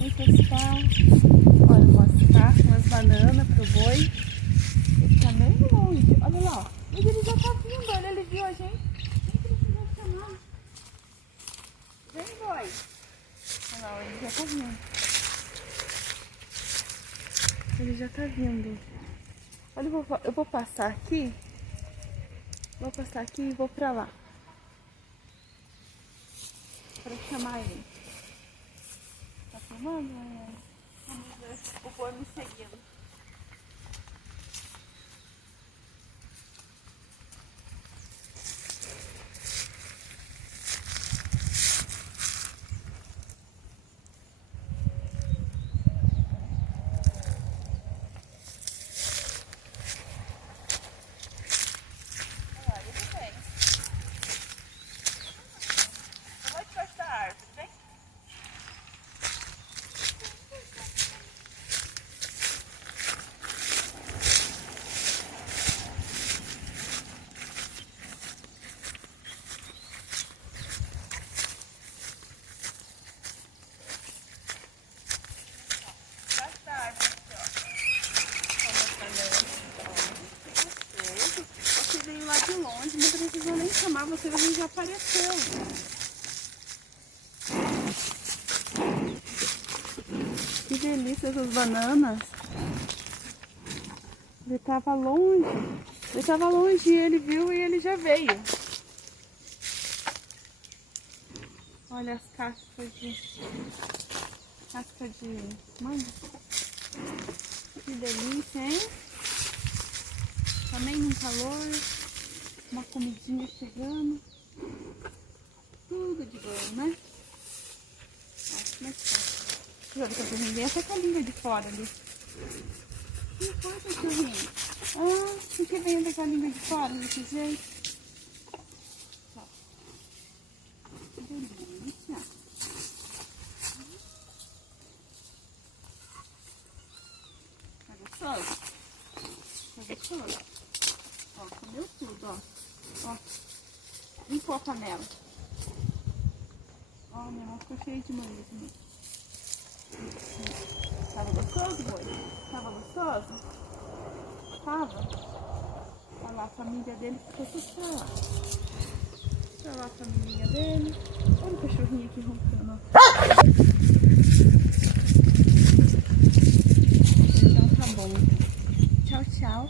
Vem pescar. Olha, mostrar umas bananas pro boi. Ele tá meio longe. Olha lá, ó. Mas ele já tá vindo, olha, ele viu a gente. Nem precisou chamar. Vem, boi. Olha lá, ele já tá vindo. Ele já tá vindo. Olha, eu vou passar aqui. Vou passar aqui e vou pra lá. Pra chamar ele. Tá filmando? Vamos ver o boi me seguindo. De longe, não precisou nem chamar, você já apareceu. Que delícia essas bananas. Ele tava longe e ele viu e ele já veio. Olha as cascas de manga. Que delícia, hein? Também num calor. Uma comidinha chegando. Tudo de bom, né? Olha como é que tá. Olha, cachorrinho, vem até com a língua de fora ali. Que foi, cachorrinho? Ah, por que vem até com a língua de fora desse jeito? Ó. Que delícia. Tá gostoso? Tá gostoso? Ó, comeu tudo, ó. Ó, limpou a panela. Ó, minha mão ficou cheia de manga também. Tava gostoso, boi? Tava gostoso? Tava? Olha lá, a família dele ficou tudo pra lá. Olha lá a família dele. Olha o cachorrinho aqui roncando, ó. Então tá bom. Tchau, tchau.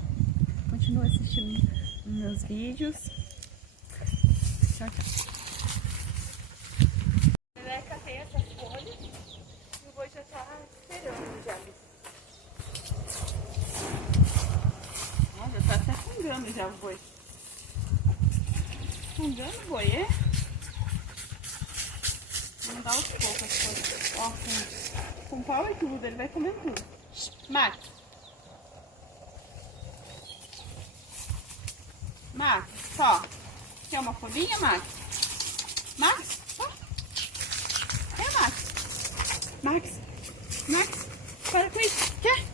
Continua assistindo meus vídeos. Tchau, tchau. A Leleca tem essas folhas e o boi já tá esperando já. Olha, tá até fungando já o boi. Fungando o boi, é? Vamos dar aos poucos as coisas. Ó, com pau e tudo, ele vai comer tudo. Max. Max, ó. Quer uma folhinha, Max? Max? Ó. É, Max? Max? Max? Para com isso. Quer?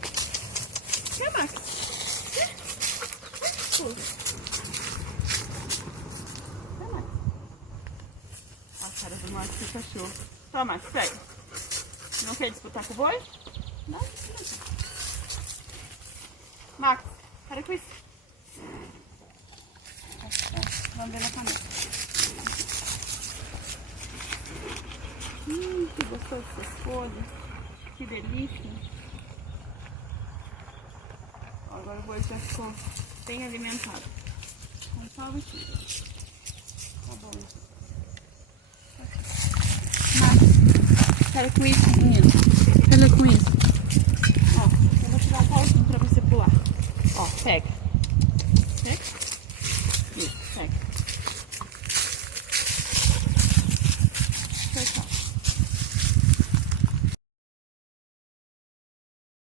Quer, Max? Quer? Quer, Max? A cara do Max do cachorro. Toma, Max, pega. Não quer disputar com o boi? Não, não. Max, para com isso. Vamos ver na panela. Que gostoso essas folhas. Que delícia. Agora o boi já ficou bem alimentado. Com sal e tudo. Tá bom. Mas, para com isso, menino. Para com isso. Ó, eu vou tirar um pauzinho pra você pular. Ó, pega.